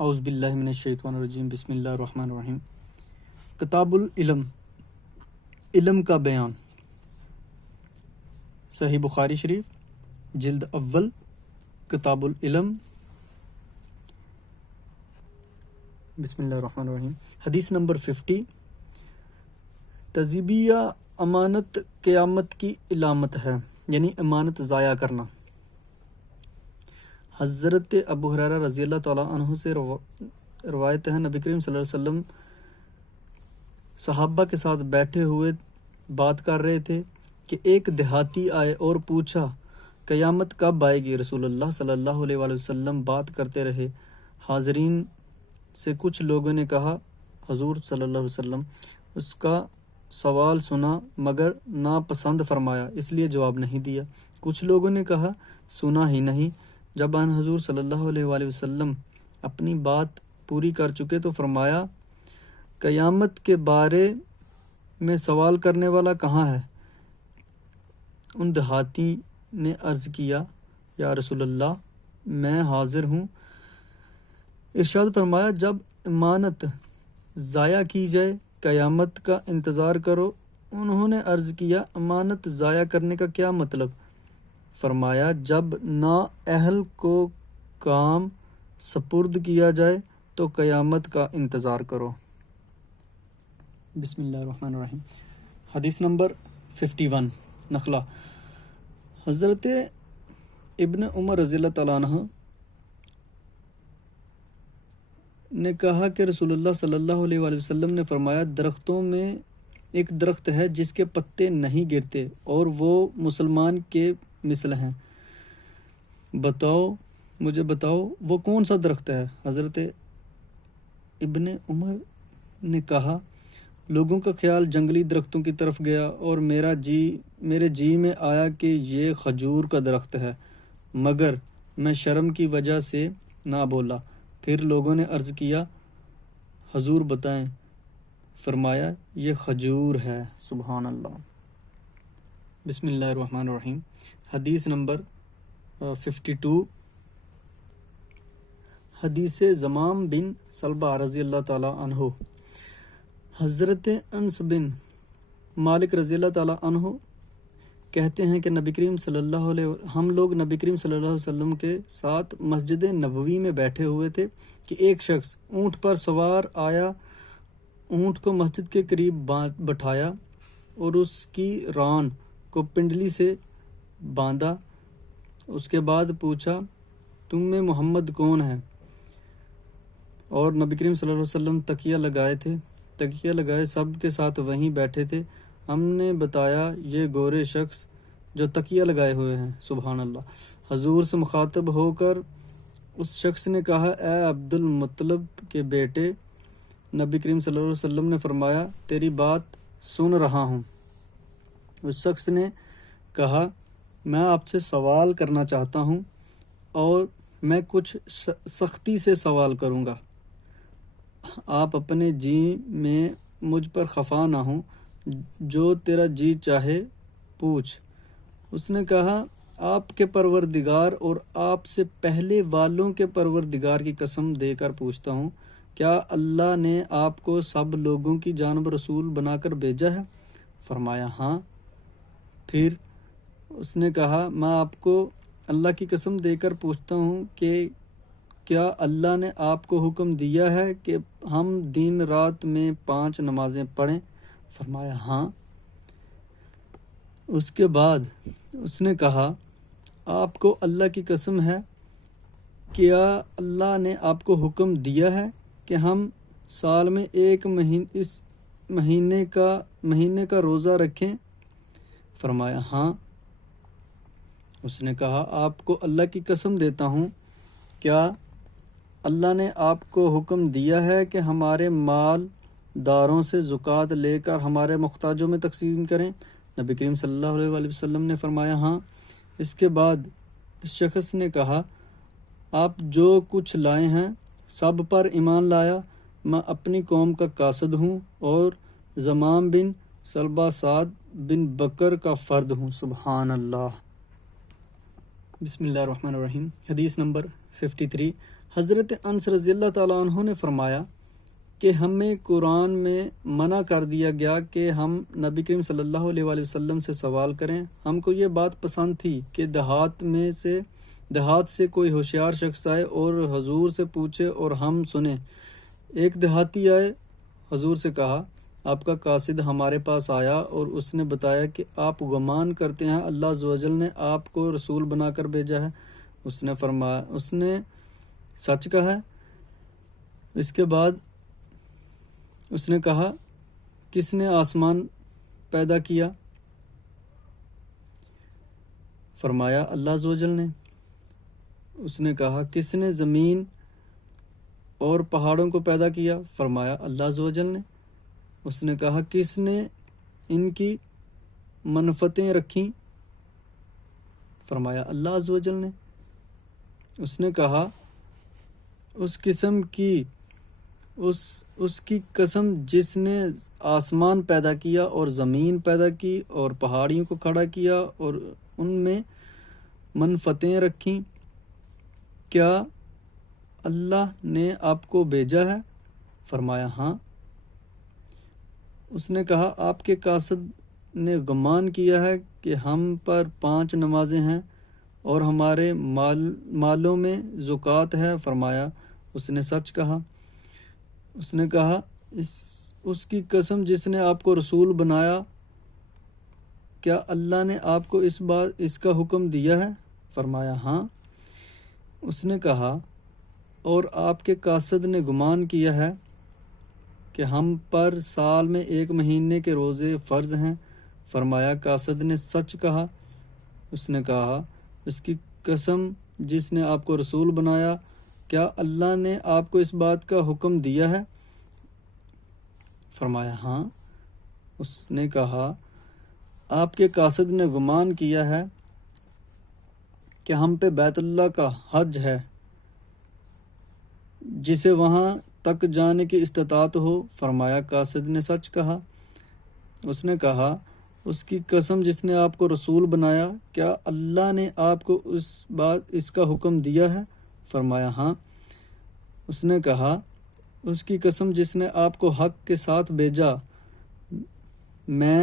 اعوذ باللہ من الشیطان الرجیم، بسم اللہ الرحمن الرحیم۔ کتاب العلم، علم کا بیان۔ صحیح بخاری شریف، جلد اول، کتاب العلم، بسم اللہ الرحمن الرحیم۔ حدیث نمبر 50۔ تذیبیہ امانت قیامت کی علامت ہے، یعنی امانت ضائع کرنا۔ حضرت ابو ہریرہ رضی اللہ تعالیٰ عنہ سے روایت ہے، نبی کریم صلی اللہ علیہ وسلم صحابہ کے ساتھ بیٹھے ہوئے بات کر رہے تھے کہ ایک دیہاتی آئے اور پوچھا قیامت کب آئے گی؟ رسول اللہ صلی اللہ علیہ وآلہ وسلم بات کرتے رہے۔ حاضرین سے کچھ لوگوں نے کہا حضور صلی اللہ علیہ وسلم اس کا سوال سنا مگر ناپسند فرمایا، اس لیے جواب نہیں دیا۔ کچھ لوگوں نے کہا سنا ہی نہیں۔ جب ان حضور صلی اللہ علیہ وآلہ وسلم اپنی بات پوری کر چکے تو فرمایا قیامت کے بارے میں سوال کرنے والا کہاں ہے؟ ان دیہاتی نے عرض کیا یا رسول اللہ میں حاضر ہوں۔ ارشاد فرمایا جب امانت ضائع کی جائے قیامت کا انتظار کرو۔ انہوں نے عرض کیا امانت ضائع کرنے کا کیا مطلب؟ فرمایا جب نااہل کو کام سپرد کیا جائے تو قیامت کا انتظار کرو۔ بسم اللہ الرحمن الرحیم۔ حدیث نمبر 51۔ نخلا، حضرت ابن عمر رضی اللہ تعالیٰ عنہ نے کہا کہ رسول اللہ صلی اللہ علیہ وآلہ وسلم نے فرمایا درختوں میں ایک درخت ہے جس کے پتے نہیں گرتے اور وہ مسلمان کے مثل ہیں، مجھے بتاؤ وہ کون سا درخت ہے؟ حضرت ابن عمر نے کہا لوگوں کا خیال جنگلی درختوں کی طرف گیا اور میرے جی میں آیا کہ یہ کھجور کا درخت ہے، مگر میں شرم کی وجہ سے نہ بولا۔ پھر لوگوں نے عرض کیا حضور بتائیں، فرمایا یہ کھجور ہے۔ سبحان اللہ۔ بسم اللہ الرحمن الرحیم۔ حدیث نمبر 52۔ حدیث زمام بن سلبہ رضی اللہ تعالیٰ عنہ، حضرت انس بن مالک رضی اللہ تعالیٰ عنہ کہتے ہیں کہ ہم لوگ نبی کریم صلی اللہ علیہ وسلم کے ساتھ مسجد نبوی میں بیٹھے ہوئے تھے کہ ایک شخص اونٹ پر سوار آیا، اونٹ کو مسجد کے قریب بٹھایا اور اس کی ران کو پنڈلی سے باندھا۔ اس کے بعد پوچھا تم میں محمد کون ہے؟ اور نبی کریم صلی اللہ علیہ وسلم تکیہ لگائے سب کے ساتھ وہیں بیٹھے تھے۔ ہم نے بتایا یہ گورے شخص جو تکیہ لگائے ہوئے ہیں۔ سبحان اللہ۔ حضور سے مخاطب ہو کر اس شخص نے کہا اے عبد المطلب کے بیٹے، نبی کریم صلی اللہ علیہ وسلم نے فرمایا تیری بات سن رہا ہوں۔ اس شخص نے کہا میں آپ سے سوال کرنا چاہتا ہوں اور میں کچھ سختی سے سوال کروں گا، آپ اپنے جی میں مجھ پر خفا نہ ہوں، جو تیرا جی چاہے پوچھ۔ اس نے کہا آپ کے پروردگار اور آپ سے پہلے والوں کے پروردگار کی قسم دے کر پوچھتا ہوں، کیا اللہ نے آپ کو سب لوگوں کی جانب رسول بنا کر بھیجا ہے؟ فرمایا ہاں۔ پھر اس نے کہا میں آپ کو اللہ کی قسم دے کر پوچھتا ہوں کہ کیا اللہ نے آپ کو حکم دیا ہے کہ ہم دن رات میں 5 نمازیں پڑھیں؟ فرمایا ہاں۔ اس کے بعد اس نے کہا آپ کو اللہ کی قسم ہے، کیا اللہ نے آپ کو حکم دیا ہے کہ ہم سال میں ایک اس مہینے کا روزہ رکھیں؟ فرمایا ہاں۔ اس نے کہا آپ کو اللہ کی قسم دیتا ہوں، کیا اللہ نے آپ کو حکم دیا ہے کہ ہمارے مال داروں سے زکوٰۃ لے کر ہمارے محتاجوں میں تقسیم کریں؟ نبی کریم صلی اللہ علیہ وآلہ وسلم نے فرمایا ہاں۔ اس کے بعد اس شخص نے کہا آپ جو کچھ لائے ہیں سب پر ایمان لایا، میں اپنی قوم کا قاصد ہوں اور زمام بن سلبہ سعد بن بکر کا فرد ہوں۔ سبحان اللہ۔ بسم اللہ الرحمن الرحیم۔ حدیث نمبر 53۔ حضرت انس رضی اللہ تعالیٰ عنہ نے فرمایا کہ ہمیں قرآن میں منع کر دیا گیا کہ ہم نبی کریم صلی اللہ علیہ وآلہ وسلم سے سوال کریں۔ ہم کو یہ بات پسند تھی کہ دیہات سے کوئی ہوشیار شخص آئے اور حضور سے پوچھے اور ہم سنیں۔ ایک دیہاتی آئے، حضور سے کہا آپ کا قاصد ہمارے پاس آیا اور اس نے بتایا کہ آپ گمان کرتے ہیں اللہ عز و جل نے آپ کو رسول بنا کر بھیجا ہے۔ اس نے فرمایا اس نے سچ کہا ہے۔ اس کے بعد اس نے کہا کس نے آسمان پیدا کیا؟ فرمایا اللہ عز و جل نے۔ اس نے کہا کس نے زمین اور پہاڑوں کو پیدا کیا؟ فرمایا اللہ عز و جل نے۔ اس نے کہا کس نے ان کی منفعتیں رکھیں؟ فرمایا اللہ عز و جل نے۔ اس نے کہا اس کی قسم جس نے آسمان پیدا کیا اور زمین پیدا کی اور پہاڑیوں کو کھڑا کیا اور ان میں منفعتیں رکھیں، کیا اللہ نے آپ کو بھیجا ہے؟ فرمایا ہاں۔ اس نے کہا آپ کے قاصد نے گمان کیا ہے کہ ہم پر 5 نمازیں ہیں اور ہمارے مالوں میں زکوٰۃ ہے۔ فرمایا اس نے سچ کہا۔ اس نے کہا اس کی قسم جس نے آپ کو رسول بنایا، کیا اللہ نے آپ کو اس کا حکم دیا ہے؟ فرمایا ہاں۔ اس نے کہا اور آپ کے قاصد نے گمان کیا ہے کہ ہم پر سال میں 1 مہینے کے روزے فرض ہیں۔ فرمایا قاصد نے سچ کہا۔ اس نے کہا اس کی قسم جس نے آپ کو رسول بنایا، کیا اللہ نے آپ کو اس بات کا حکم دیا ہے؟ فرمایا ہاں۔ اس نے کہا آپ کے قاصد نے گمان کیا ہے کہ ہم پہ بیت اللہ کا حج ہے، جسے وہاں تک جانے کی استطاعت ہو۔ فرمایا قاصد نے سچ کہا۔ اس نے کہا اس کی قسم جس نے آپ کو رسول بنایا، کیا اللہ نے آپ کو اس کا حکم دیا ہے؟ فرمایا ہاں۔ اس نے کہا اس کی قسم جس نے آپ کو حق کے ساتھ بھیجا، میں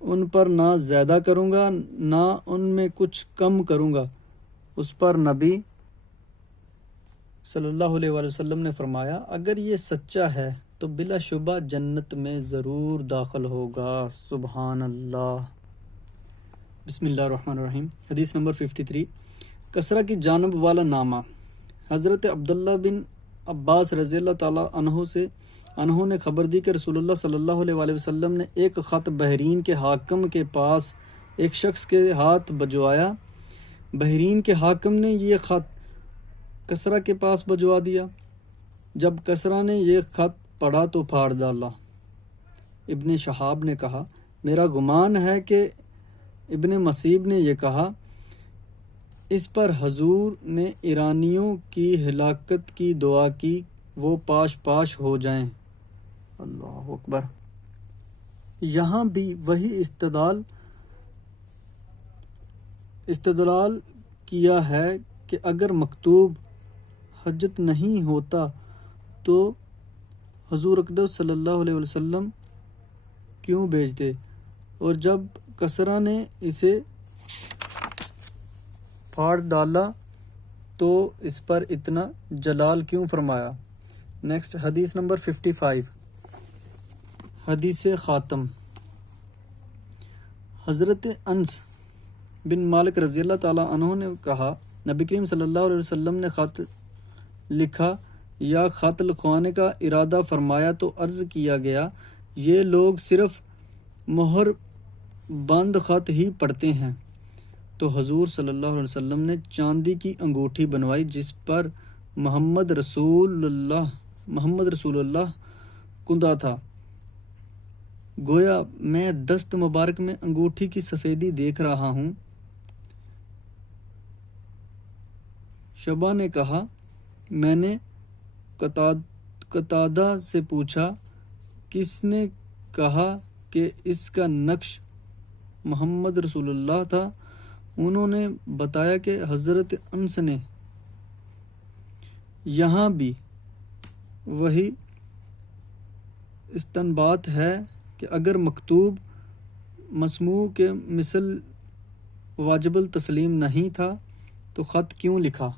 ان پر نہ زیادہ کروں گا نہ ان میں کچھ کم کروں گا۔ اس پر نبی صلی اللہ علیہ وآلہ وسلم نے فرمایا اگر یہ سچا ہے تو بلا شبہ جنت میں ضرور داخل ہوگا۔ سبحان اللہ۔ بسم اللہ الرحمن الرحیم۔ حدیث نمبر 53، کسرہ کی جانب والا نامہ۔ حضرت عبداللہ بن عباس رضی اللہ تعالیٰ عنہ نے خبر دی کہ رسول اللہ صلی اللہ علیہ وآلہ وسلم نے ایک خط بحرین کے حاکم کے پاس ایک شخص کے ہاتھ بھجوایا۔ بحرین کے حاکم نے یہ خط کسرہ کے پاس بھجوا دیا۔ جب کسرہ نے یہ خط پڑھا تو پھاڑ ڈالا۔ ابن شہاب نے کہا میرا گمان ہے کہ ابن مسیب نے یہ کہا اس پر حضور نے ایرانیوں کی ہلاکت کی دعا کی، وہ پاش پاش ہو جائیں۔ اللہ اکبر۔ یہاں بھی وہی استدلال کیا ہے کہ اگر مکتوب حجت نہیں ہوتا تو حضور اقدس صلی اللہ علیہ وسلم کیوں بھیجتے، اور جب کسرہ نے اسے پھاڑ ڈالا تو اس پر اتنا جلال کیوں فرمایا۔ نیکسٹ حدیث نمبر 55، حدیث خاتم۔ حضرت انس بن مالک رضی اللہ تعالیٰ عنہ نے کہا نبی کریم صلی اللہ علیہ وسلم نے خط لکھا یا خط لکھوانے کا ارادہ فرمایا تو عرض کیا گیا یہ لوگ صرف مہر بند خط ہی پڑھتے ہیں۔ تو حضور صلی اللہ علیہ وسلم نے چاندی کی انگوٹھی بنوائی جس پر محمد رسول اللہ کندہ تھا۔ گویا میں دست مبارک میں انگوٹھی کی سفیدی دیکھ رہا ہوں۔ شبہ نے کہا میں نے قتادہ سے پوچھا کس نے کہا کہ اس کا نقش محمد رسول اللہ تھا؟ انہوں نے بتایا کہ حضرت انس نے۔ یہاں بھی وہی استنباط ہے کہ اگر مکتوب مسموع کے مثل واجب التسلیم نہیں تھا تو خط کیوں لکھا؟